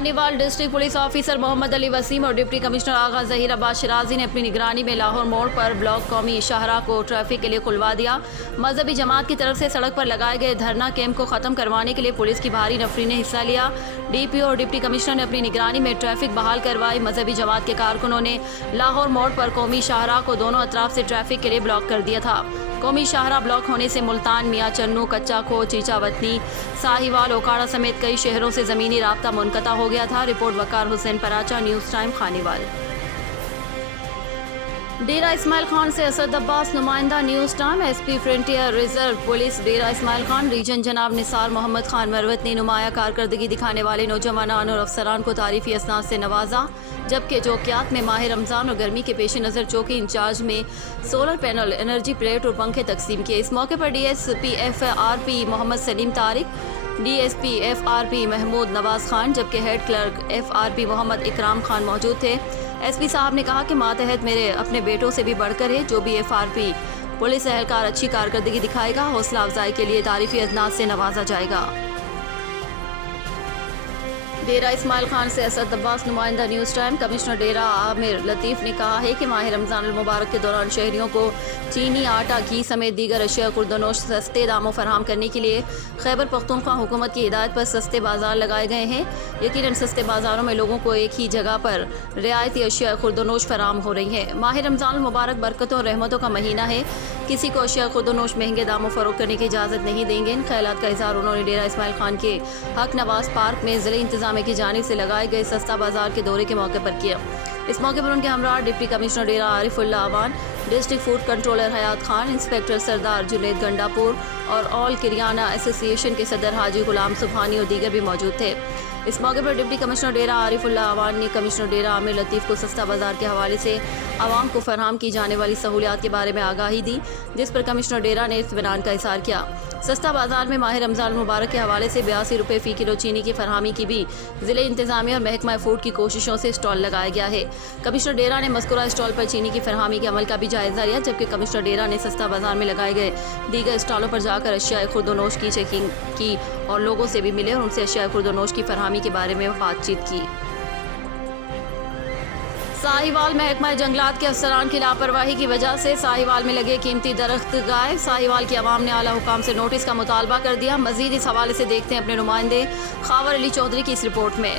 Khanewal district police officer Mohammad Ali Waseem और deputy commissioner Agha Zaheer Abbas Shirazi ने अपनी निगरानी में लाहौर मोड़ पर ब्लॉक कौमी शाहराह को ट्रैफिक के लिए खुलवा दिया। मजहबी जमात की तरफ से सड़क पर लगाए गए धरना कैंप को खत्म करवाने के लिए पुलिस की भारी नफरी ने हिस्सा लिया। डीपीओ और डिप्टी कमिश्नर ने अपनी निगरानी में ट्रैफिक बहाल करवाई। मजहबी जमात के कारकुनों ने लाहौर मोड़ पर कौमी शाहराह को दोनों अतराफ से ट्रैफिक के लिए ब्लॉक कर दिया था। कौमी शाहराह ब्लॉक होने से मुल्तान, मियाँ चन्नू, कच्चा खो, चीचा वतनी, साहिवाल, ओकाड़ा समेत कई शहरों से ज़मीनी राब्ता मुनक़ता हो गया था। Report Waqar Hussain Paracha, News Time, Khanewal. Dera Ismail Khan से असद अब्बास नुमाइंदा, News Time. SP frontier reserve police Dera Ismail Khan region जनाब निसार मोहम्मद खान मरवत ने नुमाया कारकर्दगी दिखाने वाले नौजवानान और अफसरान को तारीफी असनाद से नवाजा, जबकि चौकियात में माह रमज़ान और गर्मी के पेश नज़र चौकी इंचार्ज में सोलर पैनल, एनर्जी प्लेट और पंखे तकसीम किए। इस मौके पर DSP FRP Mohammad Salim Tariq, DSP FRP Mahmood Nawaz Khan, जबकि हेड क्लर्क FRP मोहम्मद इकराम खान मौजूद थे। SP साहब ने कहा कि मातहत मेरे अपने बेटों से भी बढ़कर है। जो भी FRP पुलिस एहलकार अच्छी कारकर्दगी दिखाएगा, हौसला अफजाई के लिए तारीफी अजनाद से नवाजा जाएगा। डेरा इस्माइल खान से असद अब्बास नुमाइंदा, न्यूज़ टाइम। कमिश्नर डेरा आमिर लतीफ़ ने कहा है कि माह रमज़ान अल मुबारक के दौरान शहरियों को चीनी, आटा, घी समेत दीगर अशिया खुर्दनोश सस्ते दामों फराहम करने के लिए खैबर पख्तूनख्वा हुकूमत की हिदायत पर सस्ते बाजार लगाए गए हैं। यकीनन सस्ते बाजारों में लोगों को एक ही जगह पर रियायती अशिया खुर्दनोश फराहम हो रही हैं। माह रमज़ान अल मुबारक बरकतों और रहमतों का महीना है। किसी को अशिया खुर्दनोश महंगे दामों फरोख्त करने की इजाज़त नहीं देंगे। इन ख्यालात का इज़हार उन्होंने डेरा इस्माइल खान के हक नवाज पार्क में ज़िले इंतज़ामिया की जानिब से लगाए गए सस्ता बाजार के दौरे के मौके पर किया। इस मौके पर उनके हमरा deputy commissioner Dera Arifullah Awan, district food controller Hayat Khan, inspector Sardar Junaid Gandapur और ऑल किरियाना एसोसिएशन के सदर हाजी गुलाम सुबहानी और दीगर भी मौजूद थे। इस मौके पर डिप्टी कमिश्नर डेरा आरिफुल्ला अवान ने कमिश्नर डेरा आमिर लतीफ़ को सस्ता बाजार के हवाले से आवाम को फराहम की जाने वाली सहूलियात के बारे में आगाही दी, जिस पर कमिश्नर डेरा ने इत्मीनान का इज़हार किया। सस्ता बाजार में माह रमज़ान मुबारक के हवाले से 82 रुपये फ़ी किलो चीनी की फरहमी की भी ज़िले इंतज़ामिया और महकमा फूड की कोशिशों से स्टॉल लगाया गया है। कमिश्नर डेरा ने मज़कूरा स्टॉल पर चीनी की फरहमी के अमल का भी जायज़ा लिया, जबकि कमिश्नर डेरा ने सस्ता बाजार में लगाए गए दीगर स्टॉलों पर जाकर अशिया खुर्दनोश की चेकिंग की और लोगों से भी मिले और उनसे अशिया खुर्दनोश की फरहमी के बारे में बातचीत की। साहिवाल महकमा जंगलात के अफसरान की लापरवाही की वजह से साहिवाल में लगे कीमती दरख्त गायब। साहिवाल की आवाम ने आला हुकाम से नोटिस का मुतालबा कर दिया। मजीद इस हवाले से देखते हैं अपने नुमाइंदे खावर अली चौधरी की इस रिपोर्ट में।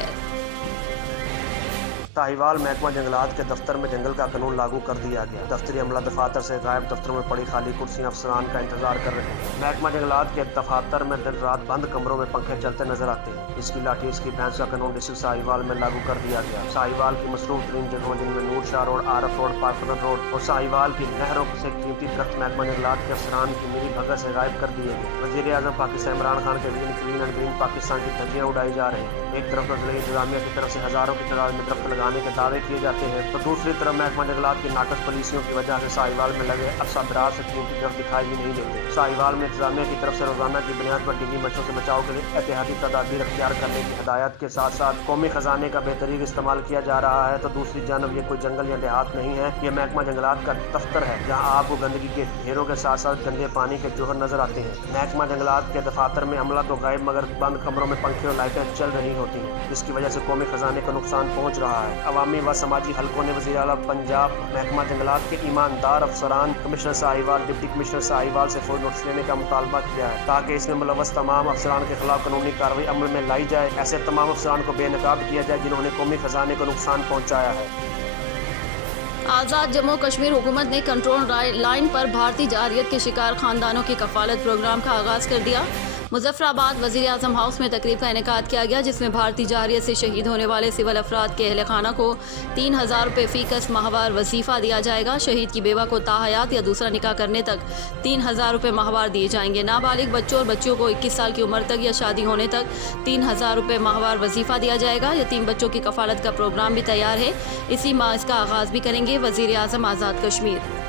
साहिवाल महकमा जंगलात के दफ्तर में जंगल का कानून लागू कर दिया गया। दफ्तरी अमला दफातर से गायब, दफ्तरों में पड़ी खाली कुर्सियां अफसरान का इंतजार कर रहे हैं। महकमा जंगलात के दफातर में दिन रात बंद कमरों में पंखे चलते नजर आते हैं। इसकी लाठी इसकी भैंस का कानून डिस्ट्रिक्ट साहिवाल में लागू कर दिया गया। साहिवाल की मसरूफ तरीन जगहों जिनमें Noor Shah road, Arif road, Pakpattan road और साहिवाल की नहरों से कीमती दरख्त महकमा जंगलात के अफसरान की मिली भगत से गायब कर दिए गए। वज़ीर आज़म पाकिस्तान इमरान खान के vision clean and green Pakistan की धज्जियां उड़ाई जा रही हैं। एक तरफ ज़िले इंतजामिया की तरफ से हज़ारों की तादाद में दरख्त लगाने के दावे किए जाते हैं, तो दूसरी तरफ महकमा जंगलात की नाकस पॉलिसियों की वजह से साहिवाल में लगे अरसा-दराज से कीमती दरख्त दिखाई भी नहीं देते। साहिवाल में इंतजामिया की तरफ से रोजाना की बुनियाद पर टिड्डी मच्छरों से बचाव के लिए एहतियाती तदाबीर अख्तियार करने की हिदायत के साथ साथ कौमी खजाने का बेहतरीन इस्तेमाल किया जा रहा है। तो दूसरी जानब ये कोई जंगल या देहात नहीं है, ये महकमा जंगलात का दफ्तर है, जहाँ आपको गंदगी के ढेरों के साथ साथ गंदे पानी के जोहर नजर आते हैं। महकमा जंगलात के दफातर में अमला तो गायब, मगर बंद कमरों में पंखे और लाइटें चल रही होती हैं, जिसकी वजह से कौमी खजाने को नुकसान पहुँच रहा है। अवामी व समाजी हल्कों ने वज़ीर आला पंजाब महकमा जंगलात के ईमानदार अफसरान commissioner Sahiwal, deputy commissioner Sahiwal से फौरी नोटिस लेने का मुतालबा किया है, ताकि इसमें मुलव्वस तमाम अफसरान के खिलाफ कानूनी कार्रवाई अमल में लाई जाए। ऐसे तमाम अफसरान को बेनकाब किया जाए जिन्होंने कौमी खजाने को नुकसान पहुँचाया है। आज़ाद जम्मू कश्मीर हुकूमत ने कंट्रोल लाइन पर भारतीय जारियत के शिकार खानदानों की कफालत प्रोग्राम का आगाज़ कर दिया। मुजफ्फराबाद वज़ीर आज़म हाउस में तकरीब का इनेकाद किया गया, जिसमें भारतीय जारियत से शहीद होने वाले सिविल अफराद के अहल खाना को 3000 रुपये फ़ीकस माहवार वजीफ़ा दिया जाएगा। शहीद की बेवा को ताहयात या दूसरा निकाह करने तक 3000 रुपये माहवार दिए जाएंगे। नाबालिग बच्चों और बच्चियों को 21 साल की उम्र तक या शादी होने तक 3000 रुपये माहवार वजीफ़ा दिया जाएगा। यतीम बच्चों की कफालत का प्रोग्राम भी तैयार है, इसी माह इसका आगाज़ भी करेंगे वज़ीर आज़म आज़ाद कश्मीर।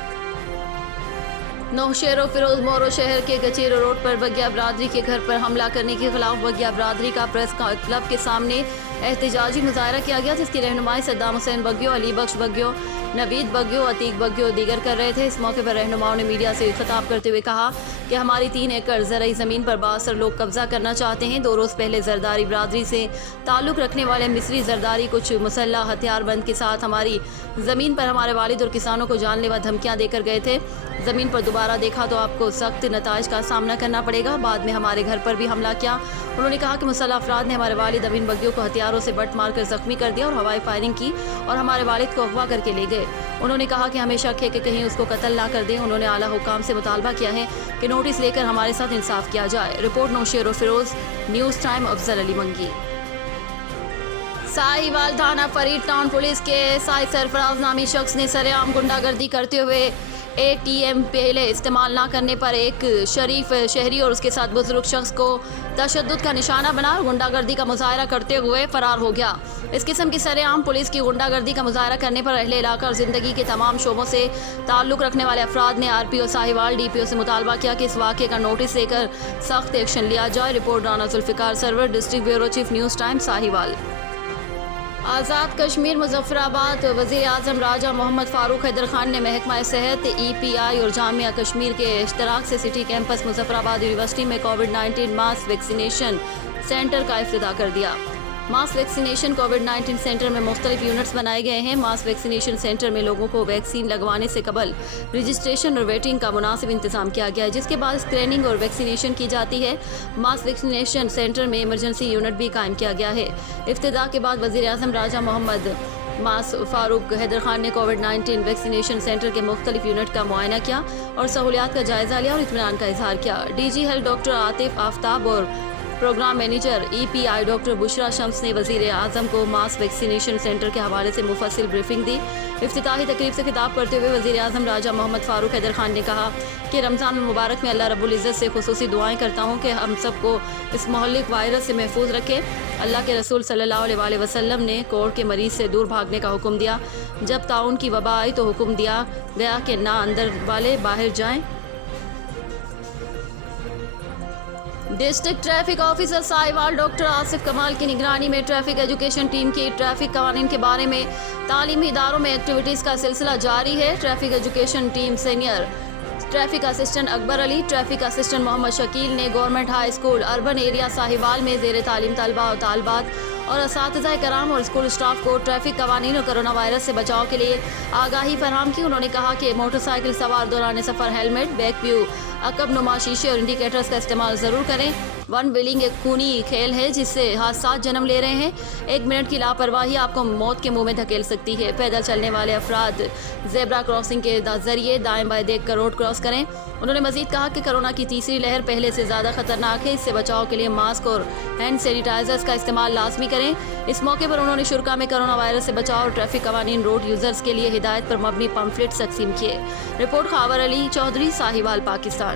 नौशहरों फिरोज मोरो शहर के गचेरो रोड पर बगिया बरादरी के घर पर हमला करने के खिलाफ बगिया बरादरी का प्रेस क्लब के सामने احتجاجی مظاہرہ کیا گیا جس کی رہنمائی صدام حسین بگیو، علی بخش بگیو، نوید بگیو، عتیق بگیو دیگر کر رہے تھے۔ اس موقع پر رہنماؤں نے میڈیا سے خطاب کرتے ہوئے کہا کہ ہماری 3 ایکڑ زرعی زمین پر بااثر لوگ قبضہ کرنا چاہتے ہیں۔ 2 روز پہلے زرداری برادری سے تعلق رکھنے والے مصری زرداری کچھ مسلح ہتھیار بند کے ساتھ ہماری زمین پر ہمارے والد اور کسانوں کو جان لیوا دھمکیاں دے کر گئے تھے۔ زمین پر دوبارہ دیکھا تو آپ کو سخت نتائج کا سامنا کرنا پڑے گا۔ بعد میں ہمارے گھر پر بھی حملہ کیا۔ انہوں نے کہا کہ مسلح افراد نے ہمارے والد امین بگیو کو ہتھیاروں سے بٹ مار کر زخمی کر دیا اور ہوائی فائرنگ کی اور ہمارے والد کو اغوا کر کے لے گئے۔ انہوں نے کہا کہ ہمیں شک ہے کہ کہیں اس کو قتل نہ کر دیں۔ انہوں نے اعلیٰ حکام سے مطالبہ کیا ہے کہ نوٹس لے کر ہمارے ساتھ انصاف کیا جائے۔ رپورٹ نوشیر و فیروز، نیوز ٹائم، افضل علی منگی۔ ساہیوال تھانہ فرید ٹاؤن پولیس کے SI سرفراز نامی شخص نے سرعام غنڈہ گردی کرتے ہوئے ATM پہلے استعمال نہ کرنے پر ایک شریف شہری اور اس کے ساتھ بزرگ شخص کو تشدد کا نشانہ بنا اور غنڈہ گردی کا مظاہرہ کرتے ہوئے فرار ہو گیا۔ اس قسم کی سرعام پولیس کی غنڈہ گردی کا مظاہرہ کرنے پر اہل علاقہ اور زندگی کے تمام شعبوں سے تعلق رکھنے والے افراد نے RPO ساہیوال DPO سے مطالبہ کیا کہ اس واقعے کا نوٹس لے کر سخت ایکشن لیا جائے۔ Report Rana Zulfiqar Sarwar, district bureau chief, News Time, Sahiwal. Azad Kashmir Muzaffarabad وزیر اعظم راجہ محمد فاروق حیدر خان نے محکمہ صحت، EPI اور جامعہ کشمیر کے اشتراک سے سٹی کیمپس مظفر آباد یونیورسٹی میں کووڈ-19 ماس ویکسینیشن سینٹر کا افتتاح کر دیا۔ ماس ویکسینیشن کووڈ-19 سینٹر میں مختلف یونٹس بنائے گئے ہیں۔ ماس ویکسینیشن سینٹر میں لوگوں کو ویکسین لگوانے سے قبل رجسٹریشن اور ویٹنگ کا مناسب انتظام کیا گیا ہے، جس کے بعد اسکریننگ اور ویکسینیشن کی جاتی ہے۔ ماس ویکسینیشن سینٹر میں ایمرجنسی یونٹ بھی قائم کیا گیا ہے۔ افتتاح کے بعد وزیر اعظم راجہ محمد ماس فاروق حیدر خان نے کووڈ-19 ویکسینیشن سینٹر کے مختلف یونٹ کا معائنہ کیا اور سہولیات کا جائزہ لیا اور اطمینان کا اظہار کیا۔ DG ہیلتھ ڈاکٹر عاطف آفتاب اور پروگرام مینیجر EPI ڈاکٹر بشرا شمس نے وزیر اعظم کو ماس ویکسینیشن سینٹر کے حوالے سے مفصل بریفنگ دی۔ افتتاحی تقریب سے خطاب کرتے ہوئے وزیر اعظم راجہ محمد فاروق حیدر خان نے کہا کہ رمضان المبارک میں اللہ رب العزت سے خصوصی دعائیں کرتا ہوں کہ ہم سب کو اس مہلک وائرس سے محفوظ رکھے۔ اللہ کے رسول صلی اللہ علیہ وآلہ وسلم نے کوڑ کے مریض سے دور بھاگنے کا حکم دیا۔ جب طاعون کی وبا آئی تو حکم دیا گیا کہ نہ اندر والے باہر جائیں۔ District traffic officer Sahiwal doctor Asif Kamal کی نگرانی میں ٹریفک ایجوکیشن ٹیم کی ٹریفک قوانین کے بارے میں تعلیمی اداروں میں ایکٹیویٹیز کا سلسلہ جاری ہے۔ Traffic education team senior traffic assistant Akbar Ali, traffic assistant Muhammad Shakeel نے government high school urban area Sahiwal میں زیر تعلیم طلبہ و طالبات اور اساتذہ کرام اور اسکول اسٹاف کو ٹریفک قوانین اور کرونا وائرس سے بچاؤ کے لیے آگاہی فراہم کی۔ انہوں نے کہا کہ موٹر سائیکل سوار دوران سفر ہیلمٹ، بیک ویو، عقب نما شیشے اور انڈیکیٹرز کا استعمال ضرور کریں۔ ون ویلنگ ایک خونی کھیل ہے جس سے حادثات جنم لے رہے ہیں۔ 1 منٹ کی لاپرواہی آپ کو موت کے منہ میں دھکیل سکتی ہے۔ پیدل چلنے والے افراد زیبرا کراسنگ کے ذریعے دائیں بائیں دیکھ کر روڈ کراس کریں۔ انہوں نے مزید کہا کہ کرونا کی تیسری لہر پہلے سے زیادہ خطرناک ہے، اس سے بچاؤ کے لیے ماسک اور ہینڈ سینیٹائزرز کا استعمال لازمی کریں۔ اس موقع پر انہوں نے شرکا میں کرونا وائرس سے بچاؤ اور ٹریفک قوانین روڈ یوزرز کے لیے ہدایت پر مبنی پمفلٹس تقسیم کیے۔ Report Khawar Ali Chaudhry, Sahiwal, Pakistan.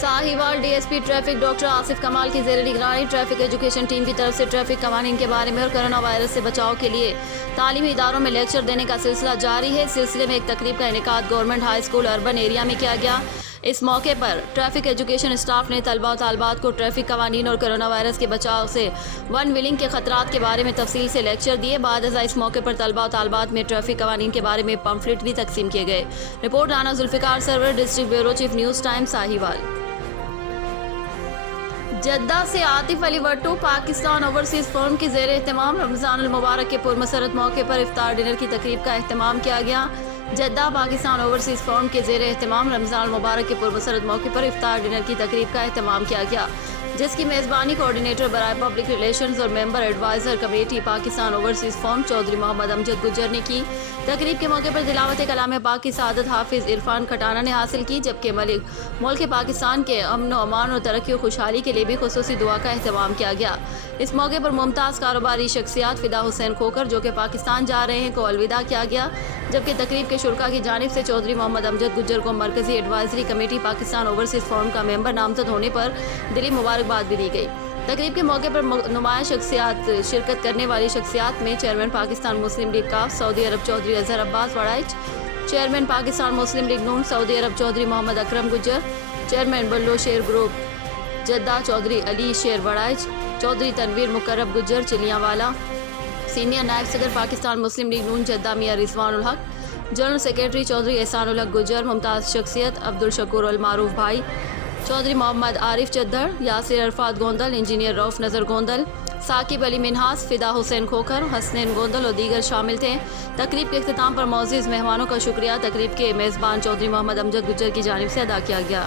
Sahiwal DSP traffic doctor Asif Kamal کی زیر نگرانی ٹریفک ایجوکیشن ٹیم کی طرف سے ٹریفک قوانین کے بارے میں اور کرونا وائرس سے بچاؤ کے لیے تعلیمی اداروں میں لیکچر دینے کا سلسلہ جاری ہے۔ اس سلسلے میں ایک تقریب کا انعقاد government high school urban area میں کیا گیا۔ اس موقع پر ٹریفک ایجوکیشن اسٹاف نے طلبہ و طالبات کو ٹریفک قوانین اور کرونا وائرس کے بچاؤ سے ون ویلنگ کے خطرات کے بارے میں تفصیل سے لیکچر دیے۔ بعد ازاں اس موقع پر طلبہ و طالبات میں ٹریفک قوانین کے بارے میں پمفلٹ بھی تقسیم کیے گئے۔ Report Rana Zulfiqar Sarwar, district bureau chief, News Time, Sahiwal. Jeddah سے عاطف علی وٹو، پاکستان اوورسیز فورم کے زیر اہتمام رمضان المبارک کے پرمسرت موقع پر افطار ڈنر کی تقریب کا اہتمام کیا گیا۔ جدہ پاکستان اوورسیز فورم کے زیر اہتمام رمضان المبارک کے پرمسرت موقع پر افطار ڈنر کی تقریب کا اہتمام کیا گیا، جس کی میزبانی کوارڈینیٹر برائے پبلک ریلیشنز اور member adviser committee Pakistan overseas forum Chaudhry Muhammad Amjad Gujjar نے کی۔ تقریب کے موقع پر تلاوت کلام پاک کی سعادت حافظ عرفان کھٹانا نے حاصل کی، جبکہ ملک پاکستان کے امن و امان اور ترقی و خوشحالی کے لیے بھی خصوصی دعا کا اہتمام کیا گیا۔ اس موقع پر ممتاز کاروباری شخصیات فدا حسین کھوکر، جو کہ پاکستان جا رہے ہیں، کو الوداع کیا گیا، جبکہ تقریب کے شرکا کی جانب سے چودھری محمد امجد گجر کو مرکزی advisory committee Pakistan overseas forum کا ممبر نامزد ہونے پر دلی مبارکباد بھی دی گئی۔ تقریب کے موقع پر نمایاں شرکت کرنے والی شخصیات میں چیئرمین پاکستان مسلم لیگ کاف سعودی عرب چودھری اظہر عباس وڑائچ، چیئرمین پاکستان مسلم لیگ نون سعودی عرب چودھری محمد اکرم گجر، چیئرمین بلو شیر گروپ جدہ چودھری علی شیر وڑائچ، चौधरी तनवीर मुकर्रब गुज्जर चिलियांवाला, सीनियर नायब सदर पाकिस्तान मुस्लिम लीग नून जद्दा मियां रिजवानुल हक, जनरल सेक्रेटरी चौधरी एहसानुल हक गुज्जर, मुमताज़ शख्सियत अब्दुल शकूर अल मारूफ भाई, चौधरी मोहम्मद आरिफ चद्दड़, यासिर अरफात गोंदल, इंजीनियर रऊफ नज़र गोंदल, साकिब अली मिनहास, फिदा हुसैन खोखर, हसनैन गोंदल और दीगर शामिल थे। तकरीब के इख्तिताम पर मौजूद मेहमानों का शुक्रिया तकरीब के मेज़बान चौधरी मोहम्मद अमजद गुज्जर की जानिब से अदा किया गया।